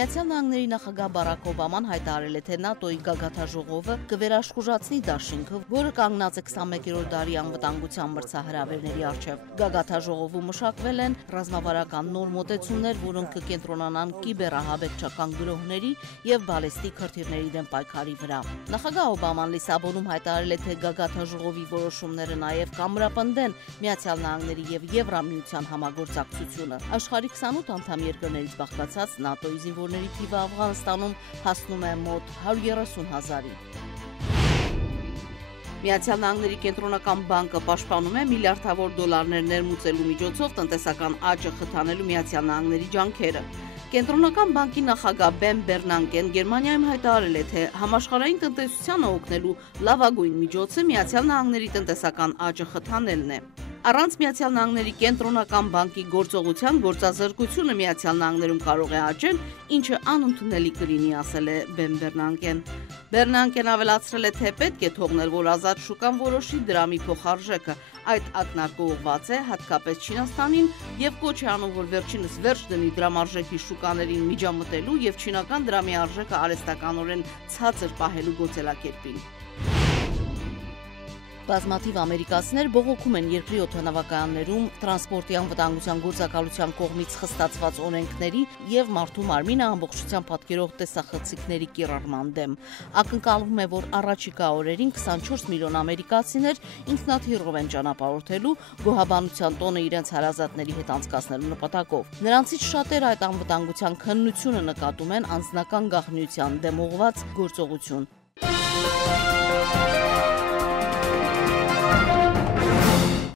Միացյալ Նահանգների նախագահ Բարաք Օբաման հայտարարել է, թե ՆԱՏՕ-ի գագաթաժողովը կվերաշխուժացնի դաշինքը, որը կանգնած է 21-րդ դարի անվտանգության մրցահրավերների առջև։ Գագաթաժողովում մշակվել են ռազմավարական նոր մոտեցումներ, որոնք կկենտրոնանան կիբերահաբեկչական գրոհների եւ բալեստիկ հրթիռների դեմ պայքարի վրա։ Նախագահ Օբաման Լիսաբոնում հայտարարել է, թե գագաթաժողովի որոշումները նաեւ կամրապնդեն Միացյալ Նահանգների եւ Եվրամիության համագործակցությունը։ Աշխարհի 28 անդամ երկրներից բաղկացած ՆԱՏՕ-ի զինվորների թիվը Աֆղանստանում հասնում է մոտ 130,000-ի։ Միացյալ Նահանգների կենտրոնական բանկը պաշտպանում է միլիարդավոր դոլարներ ներմուծելու միջոցով տնտեսական աճը խթանելու Միացյալ Նահանգների ջանքերը։ Կենտրոնական բանկի նախագահ Բեն Բեռնանկեն Գերմանիայում հայտարարել է, թե համաշխարհային տնտեսությանը օգնելու լավագույն միջոցը Միացյալ Նահանգների տնտեսական աճը խթանելն է։ Առանց Միացյալ Նահանգների կենտրոնական բանկի գործողության գործազրկությունը Միացյալ Նահանգներում կարող է աճել, ինչը անընդունելի կլինի, ասել է Բեն Բեռնանկեն։ Բեռնանկեն ավելացրել է, թե պետք է թողնել, որ ազատ շուկան որոշի դրամի փոխարժեքը։ Այդ ակնարկը է հատկապես Չինաստանին եւ կոչ է անում, որ վերջինս վերջ դնի դրամարժեքի շուկաներին միջամտելու եւ չինական դրամի արժեքը արհեստականորեն ցածր պահելու գործելակերպին։ Բազմաթիվ ամերիկացիներ բողոքում են երկրի օդանավակայաններում տրանսպորտի անվտանգության գործակալության կողմից խստացված օրենքների եւ մարդու մարմինը ամբողջությամբ պատկերող տեսախցիկների կիրառման դեմ։ Ակնկալվում է, որ առաջիկա օրերին 24 միլիոն ամերիկացիներ ինքնաթիռով են ճանապարհորդելու գոհաբանության տոնը իրենց հարազատների հետ անցկացնելու նպատակով։ Նրանցից շատերը այդ անվտանգության քննությունը նկատում են անձնական գաղտնիության դեմ ուղղված գործողություն։